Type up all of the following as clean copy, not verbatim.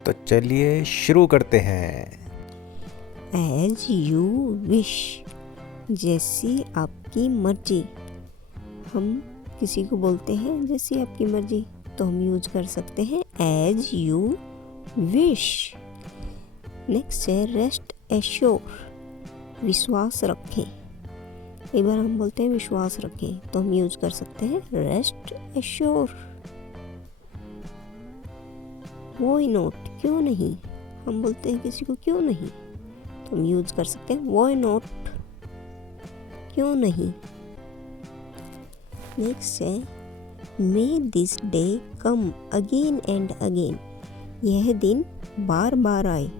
तो चलिए शुरू करते हैं। एज यू विश, जैसी आपकी मर्जी। हम किसी को बोलते हैं जैसी आपकी मर्जी, तो हम यूज कर सकते हैं एज यू विश। नेक्स्ट है रेस्ट एश्योर, विश्वास रखें। एक बार हम बोलते हैं विश्वास रखें, तो हम यूज कर सकते हैं रेस्ट एश्योर। व्हाई नॉट, क्यों नहीं। हम बोलते हैं किसी को क्यों नहीं, तो हम यूज कर सकते हैं व्हाई नॉट, क्यों नहीं। नेक्स्ट है may this day come again and again, यह दिन बार बार आए।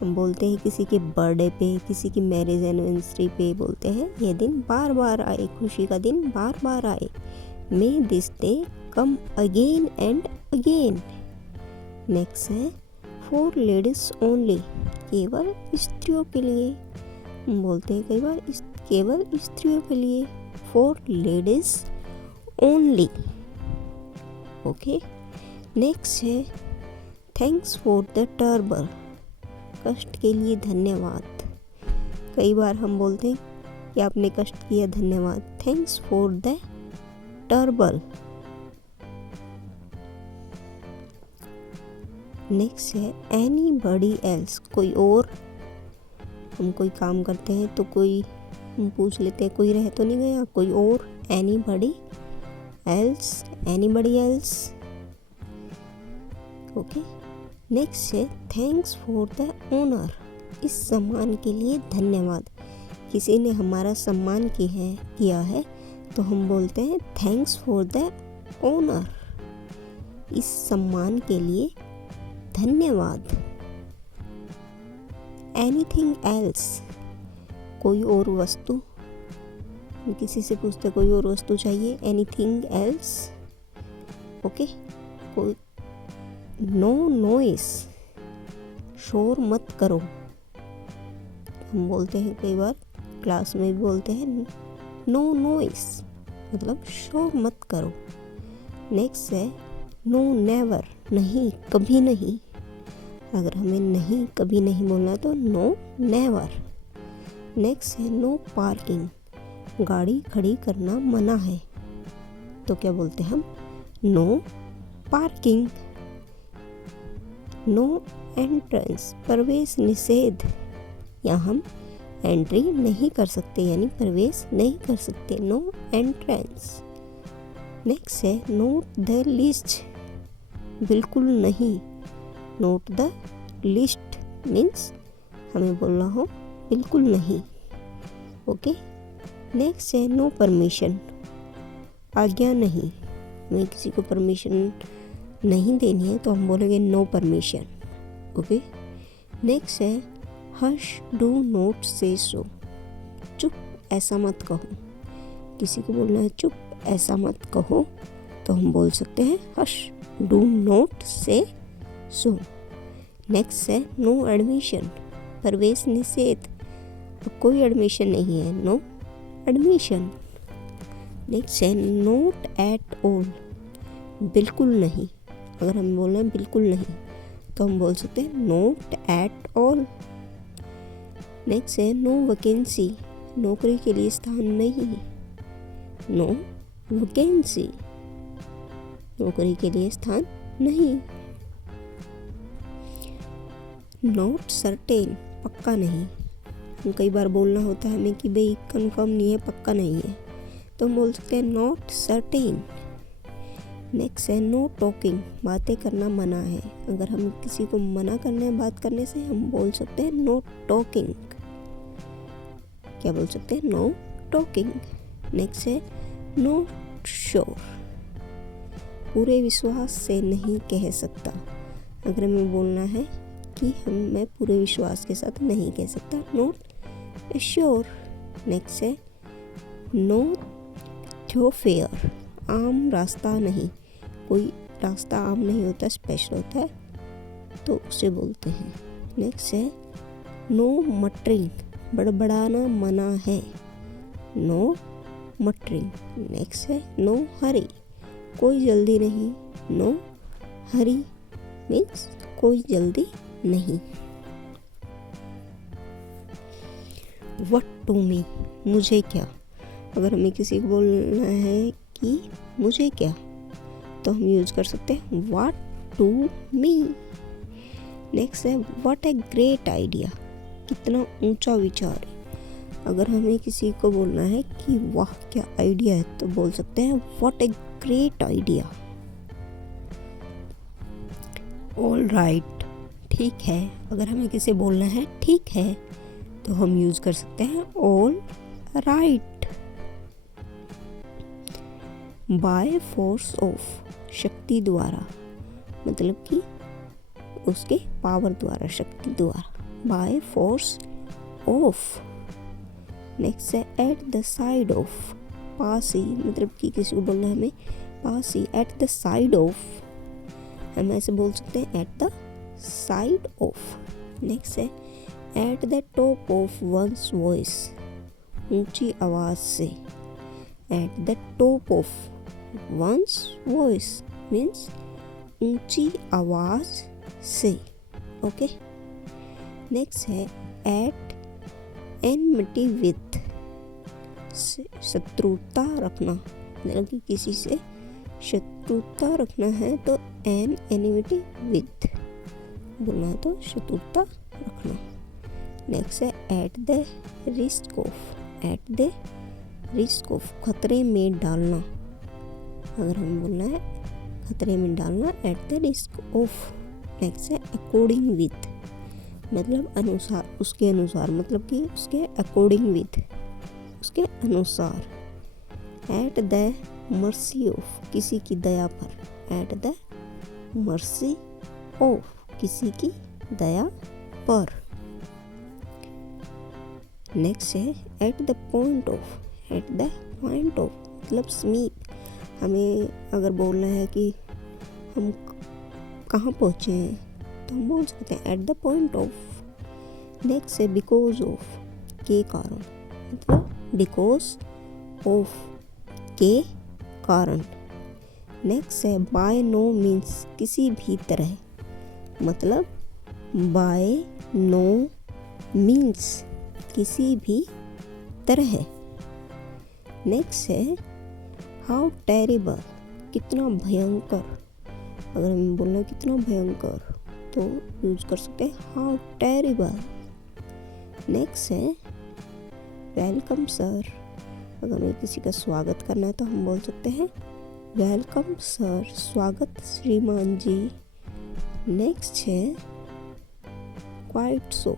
हम बोलते हैं किसी के बर्थडे पे, किसी की मैरिज एनिवर्सरी पे बोलते हैं यह दिन बार बार आए, खुशी का दिन बार बार आए। May this day come again and again. Next है फॉर लेडीज ओनली, केवल स्त्रियों के लिए। हम बोलते हैं कई बार केवल स्त्रियों के लिए, for ladies only. Okay. Next है थैंक्स फॉर द ट्रबल, कष्ट के लिए धन्यवाद। कई बार हम बोलते हैं कि आपने कष्ट किया, धन्यवाद, thanks for the trouble. Next है एनीबडी एल्स, कोई और। हम कोई काम करते हैं तो कोई हम पूछ लेते हैं कोई रह तो नहीं गया, कोई और। Anybody else, anybody else. Okay. Next है थैंक्स फॉर द ऑनर, इस सम्मान के लिए धन्यवाद। किसी ने हमारा सम्मान किया है तो हम बोलते हैं थैंक्स फॉर द ऑनर, इस सम्मान के लिए धन्यवाद। एनीथिंग एल्स, कोई और वस्तु। किसी से पूछते कोई और वस्तु चाहिए, एनीथिंग एल्स। ओके। कोई नो नॉइस, शोर मत करो। हम बोलते हैं कई बार क्लास में भी बोलते हैं नो नॉइस, मतलब शोर मत करो। नेक्स्ट है नो नेवर, नहीं कभी नहीं। अगर हमें नहीं कभी नहीं बोलना तो नो नेवर। नेक्स्ट है नो पार्किंग, गाड़ी खड़ी करना मना है, तो क्या बोलते हैं हम नो पार्किंग। नो एंट्रेंस, प्रवेश निषेध, या हम एंट्री नहीं कर सकते यानी प्रवेश नहीं कर सकते, नो एंट्रेंस। नेक्स्ट है नोट द लिस्ट, बिल्कुल नहीं। नोट द लिस्ट मीन्स हमें बोलना हो बिल्कुल नहीं। ओके। नेक्स्ट है नो परमिशन, आज्ञा नहीं। हमें किसी को परमिशन नहीं देनी है तो हम बोलेंगे नो परमिशन। ओके। नेक्स्ट है हश डू नॉट से सो, चुप ऐसा मत कहो। किसी को बोलना है चुप ऐसा मत कहो, तो हम बोल सकते हैं हश डू नॉट से सो। नेक्स्ट है नो एडमिशन, प्रवेश निषेध, कोई एडमिशन नहीं है, नो एडमिशन। नेक्स्ट है नोट एट ऑल, बिल्कुल नहीं। अगर हम बोल रहे हैं बिल्कुल नहीं तो हम बोल सकते हैं नोट एट ऑल। नेक्स्ट है नो वैकेंसी, नौकरी के लिए स्थान नहीं, नो वैकेंसी, नौकरी के लिए स्थान नहीं। नॉट सर्टेन, पक्का नहीं। हम कई बार बोलना होता है हमें कि भाई कंफर्म नहीं है, पक्का नहीं है, तो हम बोल सकते हैं नॉट सर्टेन। नेक्स्ट है नो टॉकिंग, बातें करना मना है। अगर हम किसी को मना करना है बात करने से हम बोल सकते हैं नो टॉकिंग। क्या बोल सकते हैं नो टॉकिंग। नेक्स्ट है नो श्योर, पूरे विश्वास से नहीं कह सकता। अगर हमें बोलना है कि मैं पूरे विश्वास के साथ नहीं कह सकता, नॉट श्योर। नेक्स्ट है नो थ्रोफेयर, आम रास्ता नहीं। कोई रास्ता आम नहीं होता, स्पेशल होता है, तो उसे बोलते हैं। नेक्स्ट है नो मटरिंग, बड़बड़ाना मना है, नो मटरिंग। नेक्स्ट है नो हरी, कोई जल्दी नहीं, नो हरी मीन्स कोई जल्दी नहीं। व्हाट टू मी, मुझे क्या। अगर हमें किसी को बोलना है कि मुझे क्या, तो हम यूज कर सकते हैं व्हाट टू मी। नेक्स्ट है व्हाट ए ग्रेट आइडिया, कितना ऊंचा विचार है। अगर हमें किसी को बोलना है कि वाह क्या आइडिया है, तो बोल सकते हैं what a great idea. All right, ठीक है। अगर हमें किसी बोलना है ठीक है, तो हम यूज कर सकते हैं all right. By force of, शक्ति द्वारा, मतलब कि उसके पावर द्वारा, शक्ति द्वारा। By force of. नेक्स्ट है एट द साइड ऑफ, पास ही, मतलब कि किसी को बोलना है हमें पास ही, एट द साइड ऑफ, हम ऐसे बोल सकते हैं at the side of. Next है at the top of one's voice, ऊंची आवाज से। At the top of one's voice means ऊंची आवाज से। ओके। नेक्स्ट है एट एनमिटी विथ, शत्रुता रखना, मतलब कि किसी से शत्रुता रखना है तो एन एनिमिटी विथ बोलना है, तो शत्रुता रखना। नेक्स्ट है at the risk of, at the risk of, खतरे में डालना। अगर हमें बोलना है खतरे में डालना, at the risk of. Next है अकॉर्डिंग विथ, मतलब अनुसार, उसके अनुसार, मतलब कि उसके अकॉर्डिंग विथ, उसके अनुसार। एट द मर्सी ऑफ, किसी की दया पर। एट द मर्सी ऑफ, किसी की दया पर। नेक्स्ट है at the point of, at the point of मतलब समीप। हमें अगर बोलना है कि हम कहाँ पहुँचे हैं, तो हम बोल सकते हैं at the point of. Next है बिकॉज ऑफ, के कारण, मतलब बिकॉज ऑफ, के कारण। नेक्स्ट है बाय नो मीन्स, किसी भी तरह, मतलब बाय नो मीन्स किसी भी तरह। नेक्स्ट है हाउ टेरिबल, कितना भयंकर। अगर हमें बोलना है कितना भयंकर, तो यूज कर सकते हैं हाउ टेरिबल। नेक्स्ट है वेलकम सर। अगर हमें किसी का स्वागत करना है, तो हम बोल सकते हैं वेलकम सर, स्वागत श्रीमान जी। नेक्स्ट है क्वाइट सो,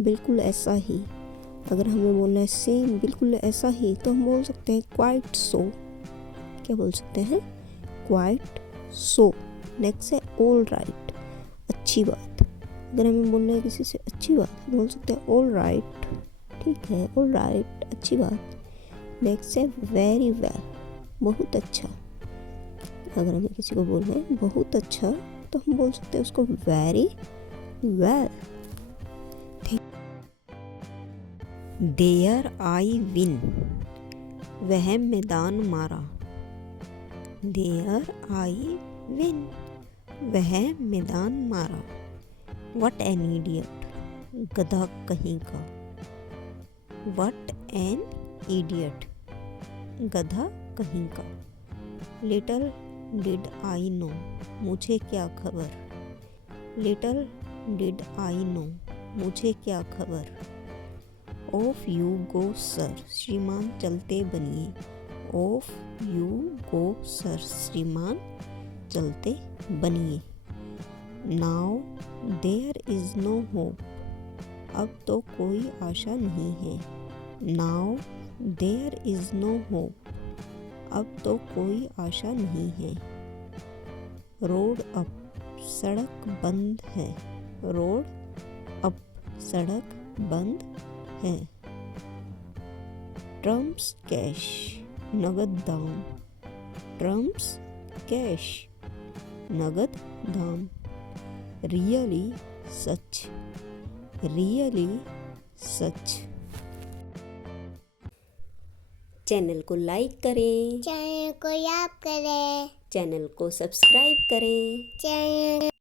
बिल्कुल ऐसा ही। अगर हमें बोलना है सेम, बिल्कुल ऐसा ही, तो हम बोल सकते हैं क्वाइट सो। क्या बोल सकते हैं? क्वाइट सो। नेक्स्ट है ऑल राइट, अच्छी बात। अगर हमें बोलना है किसी से अच्छी बात, बोल सकते हैं ऑल राइट, ठीक है, ऑल राइट, अच्छी बात। नेक्स्ट है वेरी वेल, बहुत अच्छा। अगर हमें किसी को बोलना है बहुत अच्छा, तो हम बोल सकते हैं उसको very well. There I win, वह मैदान मारा। देयर आई विन, वह मैदान मारा। व्हाट एन इडियट, गधा कहीं का। व्हाट एन इडियट, गधा कहीं का। लिटल डिड आई नो, मुझे क्या खबर। लिटल डिड आई नो, मुझे क्या खबर। ऑफ यू गो सर, श्रीमान चलते बनिए। ऑफ यू गो सर, श्रीमान चलते बनिए। Now there is no hope, अब तो कोई आशा नहीं है। Now there is no hope, अब तो कोई आशा नहीं है। रोड अप, सड़क बंद है। रोड अप, सड़क बंद है। ट्रम्प्स कैश, नगद दाम। ट्रम्प्स कैश, नगद दाम। रियली सच, रियली सच। चैनल को लाइक करें, चैनल को याद करें, चैनल को सब्सक्राइब करें। चैनल